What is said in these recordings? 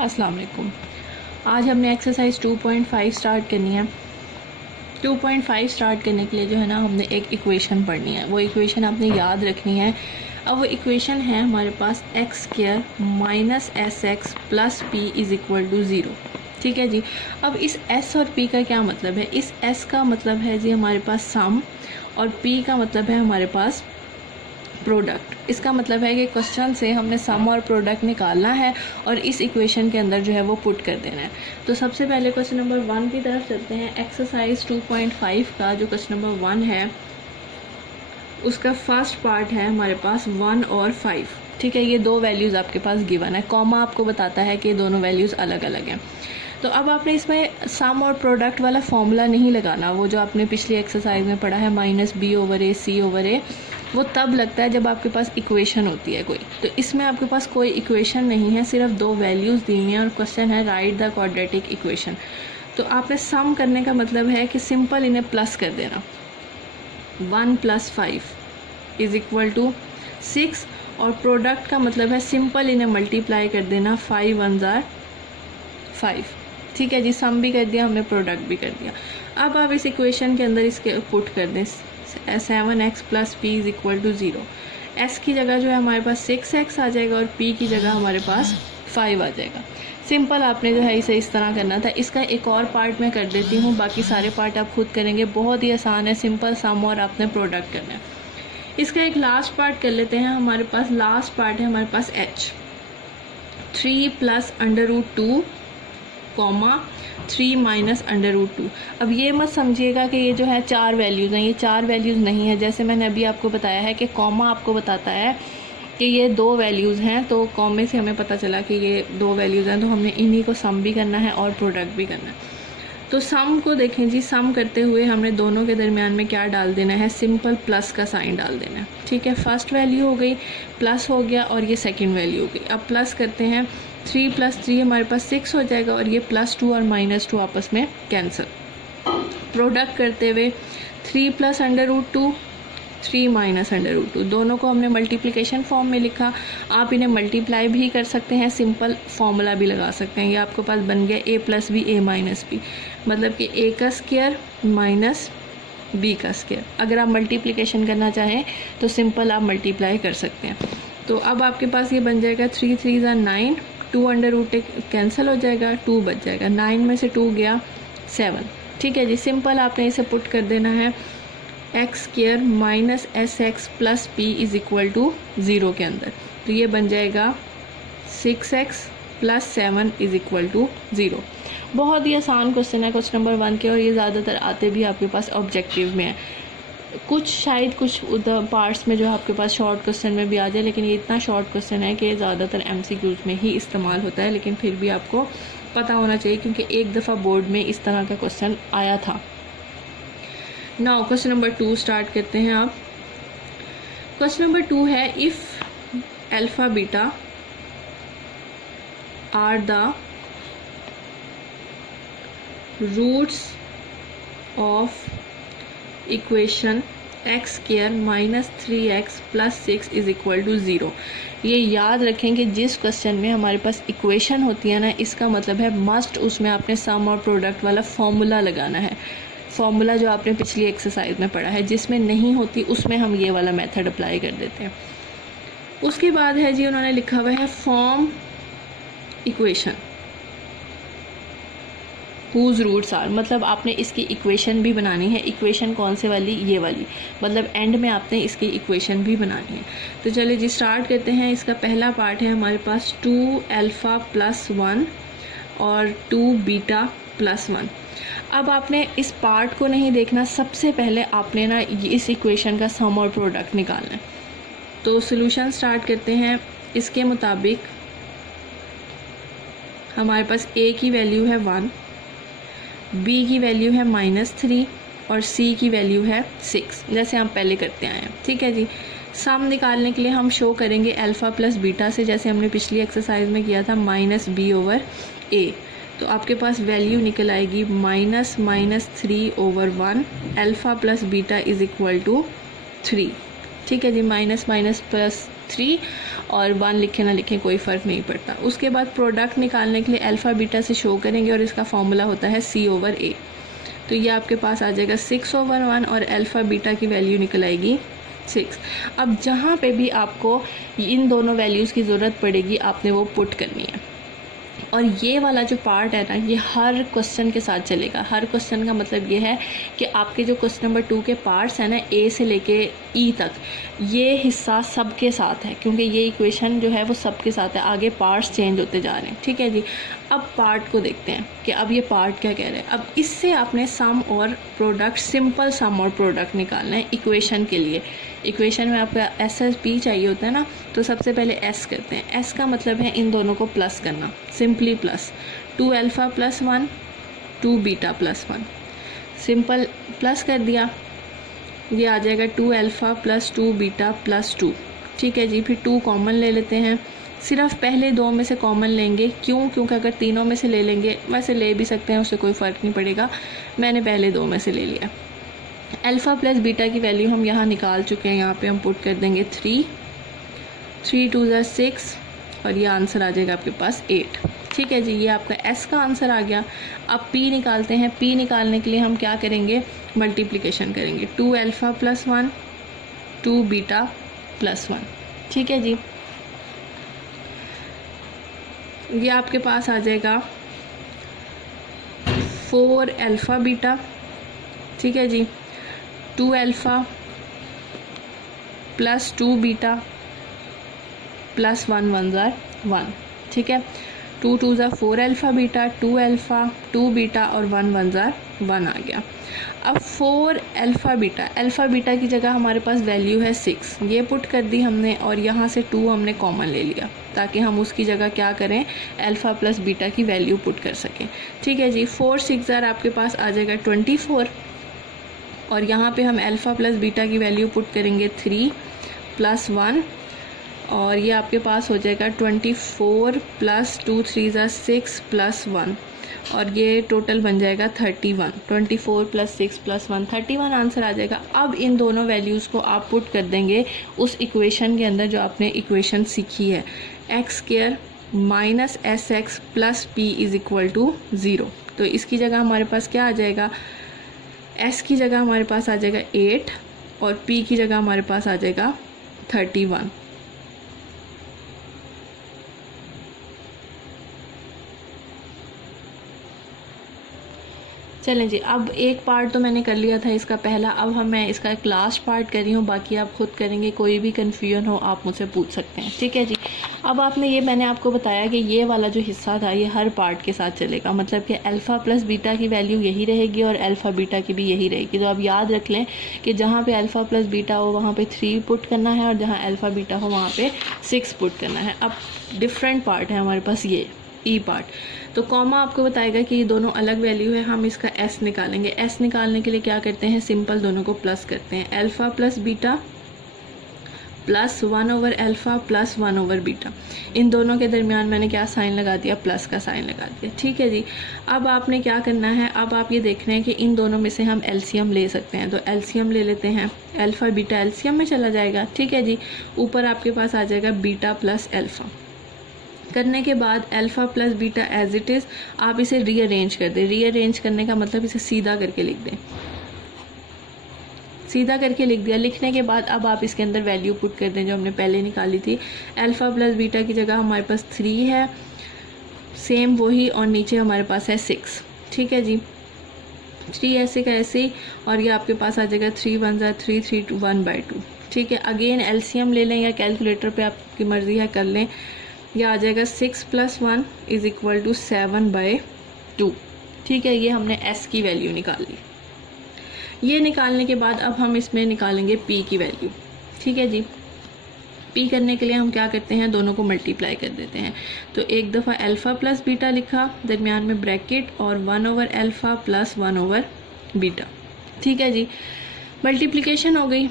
अस्सलाम वालेकुम। आज हमने एक्सरसाइज 2.5 स्टार्ट करनी है। 2.5 स्टार्ट करने के लिए जो है ना, हमने एक इक्वेशन पढ़नी है। वो इक्वेशन आपने याद रखनी है। अब वो इक्वेशन है हमारे पास x square minus S x plus P is equal to zero. ठीक है जी। अब इस एस और पी का क्या मतलब है? इस एस का मतलब है जी हमारे पास सम, और पी का मतलब है हमारे पास प्रोडक्ट। इसका मतलब है कि क्वेश्चन से हमने सम और प्रोडक्ट निकालना है और इस इक्वेशन के अंदर जो है वो पुट कर देना है। तो सबसे पहले क्वेश्चन नंबर 1 की तरफ चलते हैं। एक्सरसाइज 2.5 का जो क्वेश्चन नंबर 1 है उसका फर्स्ट पार्ट है हमारे पास 1 और 5। ठीक है, ये दो वैल्यूज़ आपके पास गिवन है। कॉमा आपको बताता है कि दोनों वैल्यूज़ अलग अलग हैं। तो अब आपने इसमें सम और प्रोडक्ट वाला फॉर्मूला नहीं लगाना, वो जो आपने पिछली एक्सरसाइज में पढ़ा है माइनस बी ओवर ए सी ओवर ए, वो तब लगता है जब आपके पास इक्वेशन होती है कोई। तो इसमें आपके पास कोई इक्वेशन नहीं है, सिर्फ दो वैल्यूज़ दी हैं और क्वेश्चन है राइट द क्वाड्रेटिक इक्वेशन। तो आपने सम करने का मतलब है कि सिंपल इन्हें प्लस कर देना। 1 + 5 इज़ इक्वल टू 6, और प्रोडक्ट का मतलब है सिंपल इन्हें मल्टीप्लाई कर देना। 5 × 1 = 5। ठीक है जी, सम भी कर दिया हमने, प्रोडक्ट भी कर दिया। अब आप इस इक्वेशन के अंदर इसके पुट कर दें 7x + p is equal to 0। s की जगह जो है हमारे पास 6x आ जाएगा और p की जगह हमारे पास 5 आ जाएगा। सिंपल आपने जो है इसे इस तरह करना था। इसका एक और पार्ट मैं कर देती हूँ, बाकी सारे पार्ट आप खुद करेंगे। बहुत ही आसान है, सिंपल सम और आपने प्रोडक्ट करना है। इसका एक लास्ट पार्ट कर लेते हैं। हमारे पास लास्ट पार्ट है हमारे पास h 3 + √2 कॉमा 3 - √2। अब ये मत समझिएगा कि ये जो है चार वैल्यूज़ हैं, ये चार वैल्यूज़ नहीं है। जैसे मैंने अभी आपको बताया है कि कॉमा आपको बताता है कि ये दो वैल्यूज़ हैं, तो कॉमे से हमें पता चला कि ये दो वैल्यूज़ हैं, तो हमने इन्हीं को सम भी करना है और प्रोडक्ट भी करना है। तो सम को देखें जी, सम करते हुए हमने दोनों के दरमियान में क्या डाल देना है? सिंपल प्लस का साइन डाल देना है। ठीक है, फर्स्ट वैल्यू हो गई, प्लस हो गया, और ये सेकंड वैल्यू हो गई। अब प्लस करते हैं, 3 + 3 हमारे पास 6 हो जाएगा, और ये +2 और -2 आपस में कैंसिल। प्रोडक्ट करते हुए 3 + √2 3 - √2, दोनों को हमने मल्टीप्लिकेशन फॉर्म में लिखा। आप इन्हें मल्टीप्लाई भी कर सकते हैं, सिंपल फार्मूला भी लगा सकते हैं। ये आपके पास बन गया a + b a - b, मतलब कि a का स्क्वायर माइनस b का स्क्वायर। अगर आप मल्टीप्लिकेशन करना चाहें तो सिंपल आप मल्टीप्लाई कर सकते हैं। तो अब आपके पास ये बन जाएगा 3 × 3 = 9, 2 √2 कैंसिल हो जाएगा, 2 बच जाएगा, 9 में से 2 गया 7। ठीक है जी, सिंपल आपने इसे पुट कर देना है x² minus sx plus p is equal to 0 के अंदर। तो ये बन जाएगा 6x + 7 इज़ इक्वल टू 0। बहुत ही आसान क्वेश्चन है क्वेश्चन नंबर 1 के, और ये ज़्यादातर आते भी आपके पास ऑब्जेक्टिव में है। कुछ शायद कुछ उधर पार्ट्स में जो आपके पास शॉर्ट क्वेश्चन में भी आ जाए, लेकिन ये इतना शॉर्ट क्वेश्चन है कि ज़्यादातर MCQs में ही इस्तेमाल होता है। लेकिन फिर भी आपको पता होना चाहिए, क्योंकि एक दफ़ा बोर्ड में इस तरह का क्वेश्चन आया था। नाउ क्वेश्चन नंबर 2 स्टार्ट करते हैं। आप क्वेश्चन नंबर 2 है, if alpha beta are the roots of equation x² - 3x + 6 is equal to 0। ये याद रखें कि जिस क्वेश्चन में हमारे पास इक्वेशन होती है ना, इसका मतलब है मस्ट उसमें आपने सम और प्रोडक्ट वाला फॉर्मूला लगाना है। फॉर्मूला जो आपने पिछली एक्सरसाइज में पढ़ा है, जिसमें नहीं होती उसमें हम ये वाला मेथड अप्लाई कर देते हैं। उसके बाद है जी, उन्होंने लिखा हुआ है form equation whose roots are, मतलब आपने इसकी इक्वेशन भी बनानी है। इक्वेशन कौन से वाली? ये वाली, मतलब एंड में आपने इसकी इक्वेशन भी बनानी है। तो चलिए जी स्टार्ट करते हैं। इसका पहला पार्ट है हमारे पास 2α + 1 और 2β + 1। अब आपने इस पार्ट को नहीं देखना, सबसे पहले आपने ना इस इक्वेशन का सम और प्रोडक्ट निकालना है। तो सॉल्यूशन स्टार्ट करते हैं। इसके मुताबिक हमारे पास a की वैल्यू है 1, b की वैल्यू है -3 और c की वैल्यू है 6, जैसे हम पहले करते आए हैं। ठीक है जी, सम निकालने के लिए हम शो करेंगे अल्फ़ा + बीटा से, जैसे हमने पिछली एक्सरसाइज में किया था -b/a। तो आपके पास वैल्यू निकल आएगी -3/1 alpha + beta is equal to 3। ठीक है जी, माइनस माइनस प्लस 3 और 1 लिखें ना लिखें कोई फ़र्क नहीं पड़ता। उसके बाद प्रोडक्ट निकालने के लिए अल्फ़ा बीटा से शो करेंगे और इसका फॉर्मूला होता है C/A। तो ये आपके पास आ जाएगा 6/1 और अल्फ़ा बीटा की वैल्यू निकल आएगी 6। अब जहाँ पे भी आपको इन दोनों वैल्यूज़ की ज़रूरत पड़ेगी आपने वो पुट करनी है। और ये वाला जो पार्ट है ना ये हर क्वेश्चन के साथ चलेगा। हर क्वेश्चन का मतलब ये है कि आपके जो क्वेश्चन नंबर 2 के पार्ट्स हैं ना ए से लेके ई तक, ये हिस्सा सबके साथ है क्योंकि ये इक्वेशन जो है वो सबके साथ है। आगे पार्ट्स चेंज होते जा रहे हैं, ठीक है जी। अब पार्ट को देखते हैं कि अब ये पार्ट क्या कह रहे हैं। अब इससे आपने सम और प्रोडक्ट, सिंपल सम और प्रोडक्ट निकालना है इक्वेशन के लिए। इक्वेशन में आपका SSP चाहिए होता है ना, तो सबसे पहले S करते हैं। S का मतलब है इन दोनों को प्लस करना, simply plus. 2 alpha plus 1, 2 beta plus 1, simple plus कर दिया। ये आ जाएगा 2 अल्फ़ा प्लस 2 बीटा प्लस 2, ठीक है जी। फिर 2 कॉमन ले लेते हैं, सिर्फ पहले 2 में से कॉमन लेंगे। क्यों? क्योंकि अगर तीनों में से ले लेंगे, वैसे ले भी सकते हैं, उससे कोई फ़र्क नहीं पड़ेगा, मैंने पहले 2 में से ले लिया। अल्फ़ा प्लस बीटा की वैल्यू हम यहाँ निकाल चुके हैं, यहाँ पे हम पुट कर देंगे 3, 3 2 ज़ा 6 और ये आंसर आ जाएगा आपके पास 8, ठीक है जी। ये आपका S का आंसर आ गया। अब P निकालते हैं। P निकालने के लिए हम क्या करेंगे? मल्टीप्लिकेशन करेंगे। 2 अल्फ़ा प्लस 1, 2 बीटा प्लस 1, ठीक है जी। ये आपके पास आ जाएगा 4 अल्फ़ा बीटा, ठीक है जी। 2 अल्फ़ा प्लस 2 बीटा प्लस 1 1 ज़ा 1, ठीक है। 2 2 ज़ा 4 अल्फ़ा बीटा, 2 अल्फ़ा, 2 बीटा और 1 1 ज़ा 1 आ गया। अब 4 अल्फ़ा बीटा, अल्फ़ा बीटा की जगह हमारे पास वैल्यू है 6, ये पुट कर दी हमने और यहाँ से 2 हमने कॉमन ले लिया ताकि हम उसकी जगह क्या करें, अल्फ़ा प्लस बीटा की वैल्यू पुट कर सकें, ठीक है जी। 4 6 ज़ा आपके पास आ जाएगा 24 और यहाँ पे हम अल्फ़ा प्लस बीटा की वैल्यू पुट करेंगे 3 प्लस 1 और ये आपके पास हो जाएगा 24 प्लस 2 3 ज़ा 6 प्लस 1 और ये टोटल बन जाएगा 31। 24 प्लस 6 प्लस 1 31 आंसर आ जाएगा। अब इन दोनों वैल्यूज़ को आप पुट कर देंगे उस इक्वेशन के अंदर जो आपने इक्वेशन सीखी है, x² minus SX plus P is equal to 0। तो इसकी जगह हमारे पास क्या आ जाएगा? S की जगह हमारे पास आ जाएगा 8 और P की जगह हमारे पास आ जाएगा 31। चलें जी, अब एक पार्ट तो मैंने कर लिया था इसका पहला। अब मैं इसका एक लास्ट पार्ट कर रही हूँ, बाकी आप खुद करेंगे। कोई भी कन्फ्यूजन हो आप मुझसे पूछ सकते हैं, ठीक है जी। अब आपने ये, मैंने आपको बताया कि ये वाला जो हिस्सा था ये हर पार्ट के साथ चलेगा, मतलब कि अल्फ़ा प्लस बीटा की वैल्यू यही रहेगी और अल्फ़ा बीटा की भी यही रहेगी। तो आप याद रख लें कि जहाँ पे अल्फ़ा प्लस बीटा हो वहाँ पे 3 पुट करना है और जहाँ अल्फ़ा बीटा हो वहाँ पे 6 पुट करना है। अब डिफरेंट पार्ट है हमारे पास ये ई पार्ट, तो कॉमा आपको बताएगा कि ये दोनों अलग वैल्यू है। हम इसका S निकालेंगे। S निकालने के लिए क्या करते हैं? सिंपल दोनों को प्लस करते हैं। Alpha plus beta plus 1 over alpha plus 1 over beta, इन दोनों के दरमियान मैंने क्या साइन लगा दिया? प्लस का साइन लगा दिया, ठीक है जी। अब आपने क्या करना है? अब आप ये देख रहे हैं कि इन दोनों में से हम एलसीएम ले सकते हैं, तो एलसीएम ले लेते हैं। अल्फ़ा बीटा एलसीएम में चला जाएगा, ठीक है जी। ऊपर आपके पास आ जाएगा बीटा प्लस अल्फ़ा। करने के बाद alpha plus beta as it is आप इसे रीअरेंज कर दें। रीअरेंज करने का मतलब इसे सीधा करके लिख दें। सीधा करके लिख दिया। लिखने के बाद अब आप इसके अंदर वैल्यू पुट कर दें जो हमने पहले निकाली थी। अल्फ़ा प्लस बीटा की जगह हमारे पास 3 है, सेम वही, और नीचे हमारे पास है 6, ठीक है जी। 3 ऐसे का ऐसे ही, और ये आपके पास आ जाएगा 3 1 ज़ा 3 3 1/2, ठीक है। अगेन एलसीएम ले लें या कैलकुलेटर पे आपकी मर्ज़ी है कर लें। यह आ जाएगा 6 + 1 इज़ इक्वल टू 7/2, ठीक है। ये हमने S की वैल्यू निकाल ली। ये निकालने के बाद अब हम इसमें निकालेंगे P की वैल्यू, ठीक है जी। P करने के लिए हम क्या करते हैं? दोनों को मल्टीप्लाई कर देते हैं। तो एक दफ़ा अल्फ़ा प्लस बीटा लिखा, दरमियान में ब्रैकेट, और 1 over alpha plus 1 over beta, ठीक है जी। मल्टीप्लिकेशन हो गई।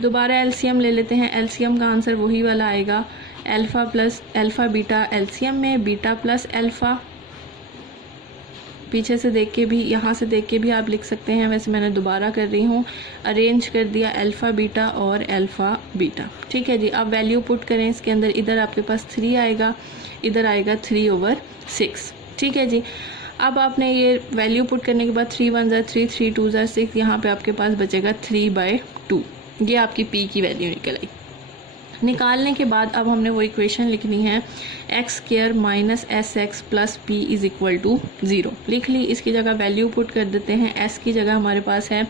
दोबारा एलसीएम ले लेते हैं। एलसीएम का आंसर वही वाला आएगा, alpha plus alpha beta LCM में बीटा प्लस अल्फ़ा पीछे से देख के भी, यहाँ से देख के भी आप लिख सकते हैं। वैसे मैंने दोबारा कर रही हूँ, अरेंज कर दिया अल्फ़ा बीटा और अल्फ़ा बीटा। ठीक है जी, अब वैल्यू पुट करें इसके अंदर। इधर आपके पास 3 आएगा, इधर आएगा 3/6। ठीक है जी, अब आपने ये वैल्यू पुट करने के बाद 3 1 ज़ा 3, 3 2 ज़ा 6, यहाँ पे आपके पास बचेगा 3/2। ये आपकी p की वैल्यू निकल आई। निकालने के बाद अब हमने वो इक्वेशन लिखनी है, x² minus SX plus p is equal to 0। लिख ली, इसकी जगह वैल्यू पुट कर देते हैं। s की जगह हमारे पास है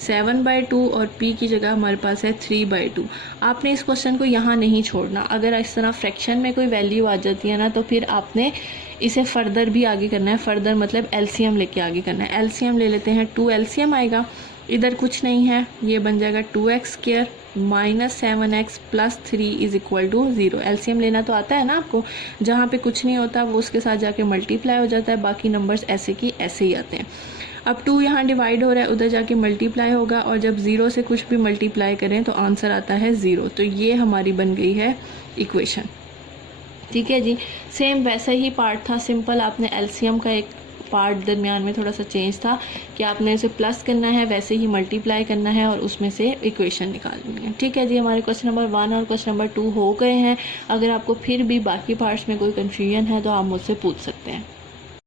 7/2 और p की जगह हमारे पास है 3/2। आपने इस क्वेश्चन को यहाँ नहीं छोड़ना। अगर इस तरह फ्रैक्शन में कोई वैल्यू आ जाती है ना, तो फिर आपने इसे फर्दर भी आगे करना है। फर्दर मतलब एलसीएम लेके आगे करना है। एलसीएम ले लेते हैं, 2 एलसीएम आएगा, इधर कुछ नहीं है, ये बन जाएगा 2x² minus 7x plus 3 is equal to 0। LCM लेना तो आता है ना आपको, जहाँ पे कुछ नहीं होता वो उसके साथ जाके मल्टीप्लाई हो जाता है, बाकी नंबर्स ऐसे की ऐसे ही आते हैं। अब 2 यहाँ डिवाइड हो रहा है, उधर जाके मल्टीप्लाई होगा, और जब 0 से कुछ भी मल्टीप्लाई करें तो आंसर आता है 0। तो ये हमारी बन गई है इक्वेशन। ठीक है जी, सेम वैसा ही पार्ट था, सिंपल आपने एलसीएम का एक पार्ट दरमियान में थोड़ा सा चेंज था कि आपने इसे प्लस करना है, वैसे ही मल्टीप्लाई करना है और उसमें से इक्वेशन निकालनी है। ठीक है जी, हमारे क्वेश्चन नंबर 1 और क्वेश्चन नंबर 2 हो गए हैं। अगर आपको फिर भी बाकी पार्ट्स में कोई कन्फ्यूजन है तो आप मुझसे पूछ सकते हैं।